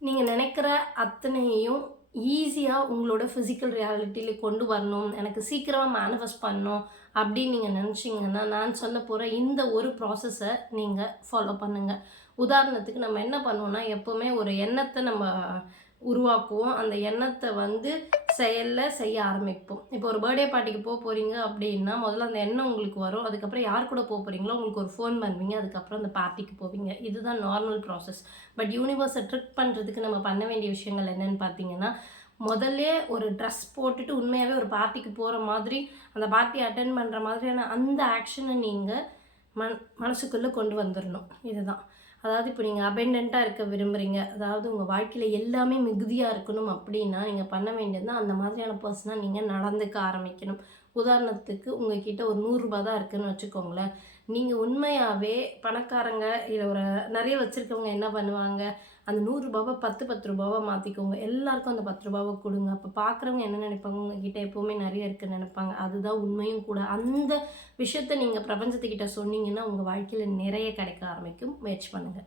நீங்க நினைக்கிற அத்தனையும் ஈஸியா உங்களோட ஃபிசிக்கல் ரியாலிட்டில கொண்டு வரணும். எனக்கு சீக்கிரமா மேனிஃபெஸ்ட் பண்ணணும் அப்படின்னு நீங்க நினைச்சீங்கன்னா, நான் சொல்லப்போற இந்த ஒரு ப்ராசஸ நீங்க ஃபாலோ பண்ணுங்க. உதாரணத்துக்கு நம்ம என்ன பண்ணுவோம்னா, எப்பவுமே ஒரு எண்ணத்த நம்ம உருவாக்குவோம். அந்த எண்ணத்த செயல்ல செய்ய ஆரம்பிப்போம். இப்போ ஒரு பர்த்டே பார்ட்டிக்கு போறீங்க அப்படின்னா, முதல்ல அந்த எண்ணம் உங்களுக்கு வரும். அதுக்கப்புறம் யார் கூட போறீங்களோ, உங்களுக்கு ஒரு ஃபோன் பண்ணுவீங்க. அதுக்கப்புறம் அந்த பார்ட்டிக்கு போவீங்க. இதுதான் normal process. But universe trick பண்றதுக்கு நம்ம பண்ண வேண்டிய விஷயங்கள் என்னன்னு பார்த்தீங்கன்னா, முதல்லயே ஒரு ட்ரெஸ் போட்டுட்டு உண்மையாவே ஒரு பார்ட்டிக்கு போற மாதிரி, அந்த பார்ட்டி அட்டெண்ட் பண்ற மாதிரியான அந்த ஆக்ஷன நீங்க மனசுக்குள்ள கொண்டு வந்துரணும். இதுதான். அதாவது இப்போ நீங்க அபெண்டன்ட்டா இருக்க விரும்புறீங்க. அதாவது உங்க வாழ்க்கையில எல்லாமே மிகுதியா இருக்கணும் அப்படின்னா, நீங்க பண்ண வேண்டியது அந்த மாதிரியான பெர்சனா நீங்க நடந்துக்க ஆரம்பிக்கணும். உதாரணத்துக்கு உங்ககிட்ட ஒரு ரூ. 100 தான் இருக்குன்னு வச்சுக்கோங்களேன். நீங்க உண்மையாவே பணக்காரங்க இல்ல ஒரு நெறைய வச்சிருக்கவங்க என்ன பண்ணுவாங்க, அந்த ரூ. 100வ 10, 10 மாத்திக்கோங்க. எல்லாருக்கும் அந்த ரூ. 10 குடுங்க. அப்ப பார்க்குறவங்க என்ன நெனைப்பாங்க, உங்ககிட்ட எப்பவுமே நெறைய இருக்குன்னு நெனைப்பாங்க. அதுதான் உண்மையும் கூட. அந்த விஷயத்த நீங்க பிரபஞ்சத்துக்கிட்ட சொன்னீங்கன்னா, உங்க வாழ்க்கையில நிறைய கிடைக்க ஆரம்பிக்கும். முயற்சி பண்ணுங்க.